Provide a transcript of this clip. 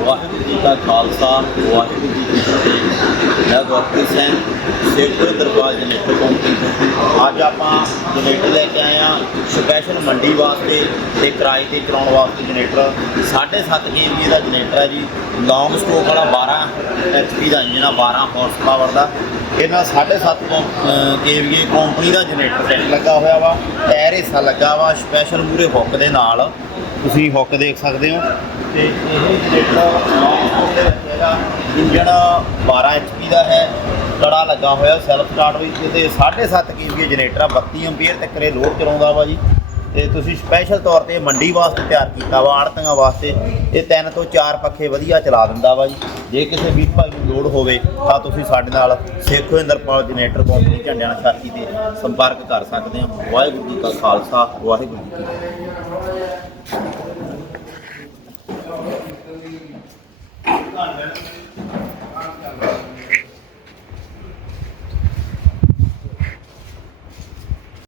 ਵਾਹਿਗੁਰੂ ਜੀ ਕਾ ਖਾਲਸਾ, ਵਾਹਿਗੁਰੂ ਜੀ ਕੀ ਫਤਿਹ। ਮੈਂ ਗੁਰਪ੍ਰੀਤ ਸਿੰਘ ਸੇਖਪੁਰ ਦਰਬਾਰ ਜਨਰੇਟਰ ਕੰਪਨੀ ਅੱਜ ਆਪਾਂ ਜਨਰੇਟਰ ਲੈ ਕੇ ਆਏ ਆ ਸਪੈਸ਼ਲ ਮੰਡੀ ਵਾਸਤੇ ਤੇ ਕਿਰਾਏ ਤੇ ਕਰਾਉਣ ਵਾਸਤੇ ਜਨਰੇਟਰ। 7.5 ਕੇਵੀ ਦਾ ਜਨਰੇਟਰ ਹੈ ਜੀ। ਲੌਂਗ ਸਟੋਕ ਵਾਲਾ 12 ਐਚਪੀ ਦਾ ਇੰਜਨ ਆ 12 ਹਾਰਸ ਪਾਵਰ ਦਾ। ਇਹਨਾਂ 7.5 ਕੇਵੀ ਕੰਪਨੀ ਦਾ ਜਨਰੇਟਰ ਸੈੱਟ ਲੱਗਾ ਹੋਇਆ ਵਾ। ਟਾਇਰ ਹਿੱਸਾ ਲੱਗਾ ਵਾ ਸਪੈਸ਼ਲ ਮੂਰੇ ਹੁੱਕ ਦੇ ਨਾਲ। ਤੁਸੀਂ ਹੁੱਕ ਦੇਖ ਸਕਦੇ ਹੋ। ਤੇ ਇਹ ਜਨਰੇਟਰ ਲੌਂਗ ਦੇ ਵਿੱਚ ਹੈਗਾ ਇੰਜਨ 12 ਐਚਪੀ ਦਾ ਹੈ। ਕੜਾ ਲੱਗਾ ਹੋਇਆ ਸੈਲਫ ਸਟਾਰਟ ਵੀ ਤੇ 7.5 ਕੇਵੀ ਜਨਰੇਟਰ ਆ 32 ਐਂਪੀਅਰ ਤੱਕ ਇਹ ਲੋਡ ਚਲਾਉਂਦਾ ਵਾ ਜੀ। ਤੇ ਤੁਸੀਂ ਸਪੈਸ਼ਲ ਤੌਰ ਤੇ ਮੰਡੀ ਵਾਸਤੇ ਤਿਆਰ ਕੀਤਾ ਵਾ, ਆੜਤੀਆਂ ਵਾਸਤੇ। ਇਹ ਤਿੰਨ ਤੋਂ ਚਾਰ ਪੱਖੇ ਵਧੀਆ ਚਲਾ ਦਿੰਦਾ ਵਾ ਜੀ। ਜੇ ਕਿਸੇ ਵੀਰ ਭਾਈ ਨੂੰ ਲੋੜ ਹੋਵੇ, ਤਾਂ ਤੁਸੀਂ ਸਾਡੇ ਨਾਲ ਸੇਖੋ ਇੰਦਰਪਾਲ ਜਨਰੇਟਰ ਕੰਪਨੀ ਝੰਡਿਆਣਾ ਛਾਤੀ ਤੇ ਸੰਪਰਕ ਕਰ ਸਕਦੇ ਹੋ। ਵਾਹਿਗੁਰੂ ਜੀ ਕਾ ਖਾਲਸਾ, ਵਾਹਿਗੁਰੂ ਜੀ ਕੀ ਫਤਿਹ।